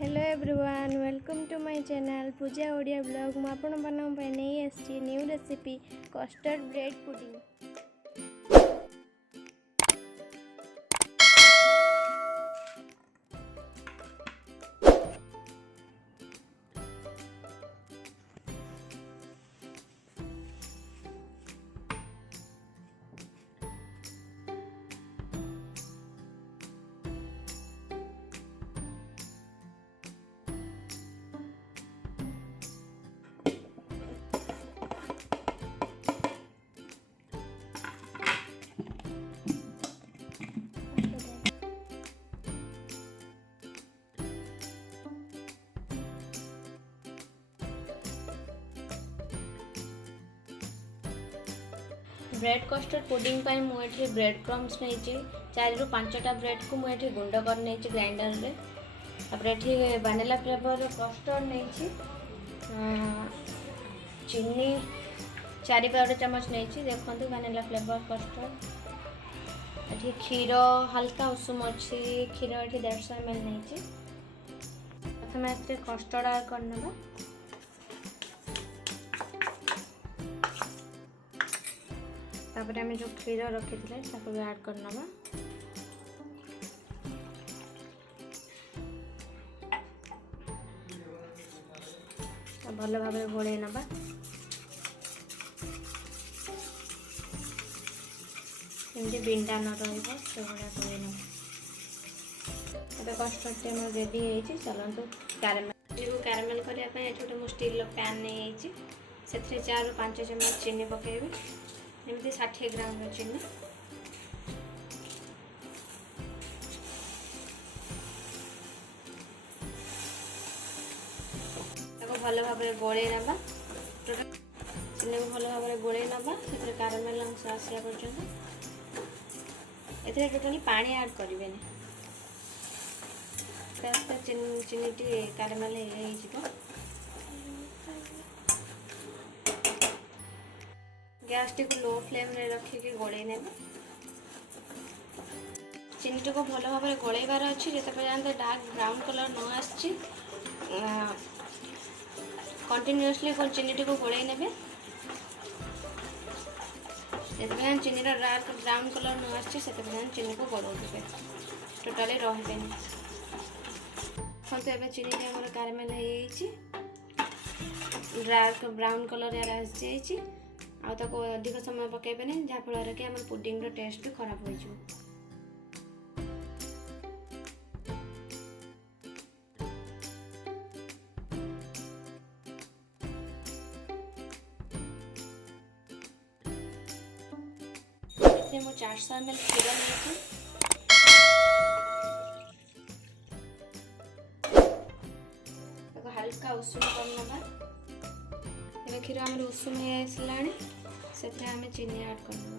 Hello everyone, welcome to my channel Puja Odia blog. मु आपण नहीं आसी new recipe custard bread pudding. Bread custard pudding पाई मुझे ब्रेड क्रम्स नहीं 4 ରୁ 5टा ब्रेड को मुझे गुंड कर नहीं ग्राइंडर रे। ये वैनिला फ्लेवर कस्टर्ड नहीं चीनी 4 चम्मच नहीं देखो वैनिला फ्लेवर कस्टर्ड। ये क्षीर हल्का उषुम अच्छी क्षीर ये 150 ml नहीं। प्रथम कस्टर्ड ऐड करना तापर आम जो क्षीर रखी थे भी ऐड करना भल भाव घोड़े नवा। एमती बिंडा न रही घोड़े ना। कस्टर्ड टे रेडी है। चलतु कैरामेल करने गोटे स्टील पैन नहीं से 4 ରୁ 5 चम्मच चीनी पकेबी एमती 60 ग्राम चीनी। भल भाव गोल ना चीनी को भल भाव गोल ना से कैरामेल अंश आसा पर्यंत ए टोटाली पानी ऐड करें चीनी टी कैरामेल हो। गैस टी को लो फ्लेम रे रखिकी गोले ने चीनी टी को भल भाव गोलेबार अच्छी जिते पर्यंत डार्क ब्राउन कलर न आसी कंटिन्यूअसली चीनी टी को गोले ने चीनी डार्क ब्राउन कलर न आसी चीनी को गोलौते टोटाली रही तो ये चीनी T caramel dark brown colour यार आसी अधिक समय पकेबे जहाँफल कि आम पुडिंग टेस्ट भी खराब हो। मु 400 ml क्षीर नहीं हल्का उषुम करना। क्षीर आम उषुम आसला से चीनी ऐड करना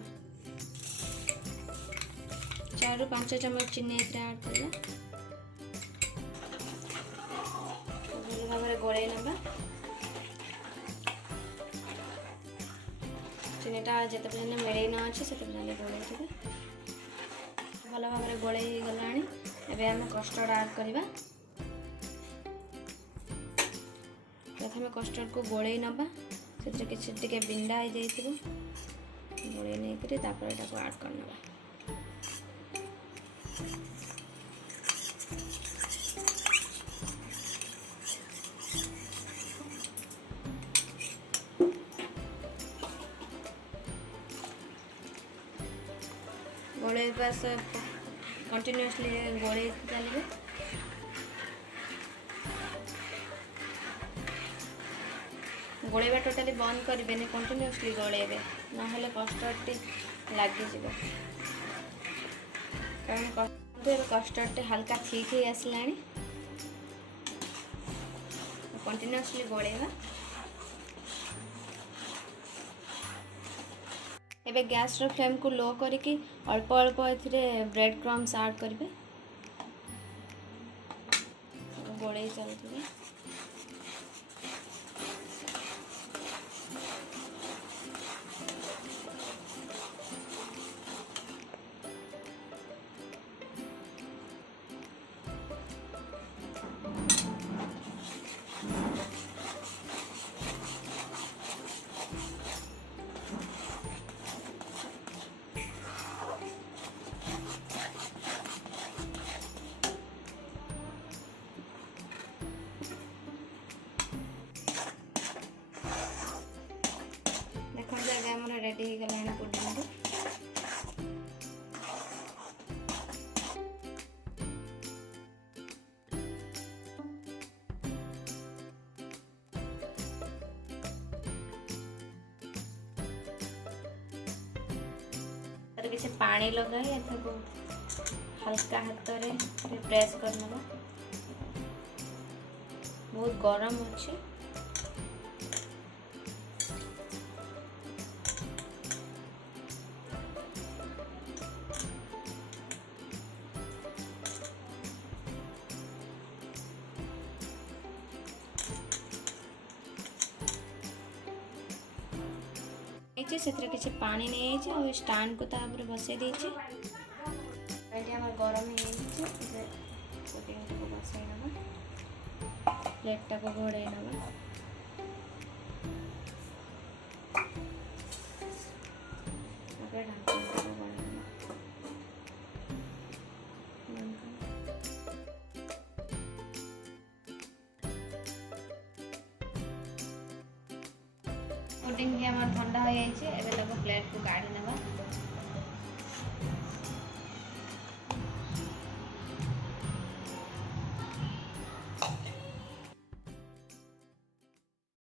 4 ରୁ 5 चम्मच चीनी ऐड कर भल भाव गोल ना। चीनीटा जिते पर्यटन मिले न अच्छे से गोल भल भाव गोल गला। एवं कस्टर्ड ऐड करवा। प्रथम कस्टर्ड को गोल नवा से किसी बिंडा हो जाए गोल नहीं ऐड करना। गोले बस कंटिन्यूअसली गोले चलिए। गोलेबा टोटाली बंद करेंगे कंटिन्यूअसली गोलेबे ना कस्टर्ड टी लगे कारण कस्टर्ड टी हल्का ठीक ही आसला कंटिन्यूअसली गोलेबा। एबे गैस रो फ्लेम को लो करके अल्प अल्प ब्रेड क्रम्स ऐड करेंगे गोले चलते। किसी पानी लगाई को हल्का हाथ रे प्रेस करना। बहुत गरम अच्छे। से किसी पानी नहीं और स्टैंड को तापर बसई देछि। एटी हमर गरम हे पुडिंग को बसई नबा। प्लेट टा को घोड़े नबा। अगर ढक्कन को घोड़े नबा। पुडिंग भी हमार ठंडा हो जाइए। एबे प्लेट को काढ़ी नबा।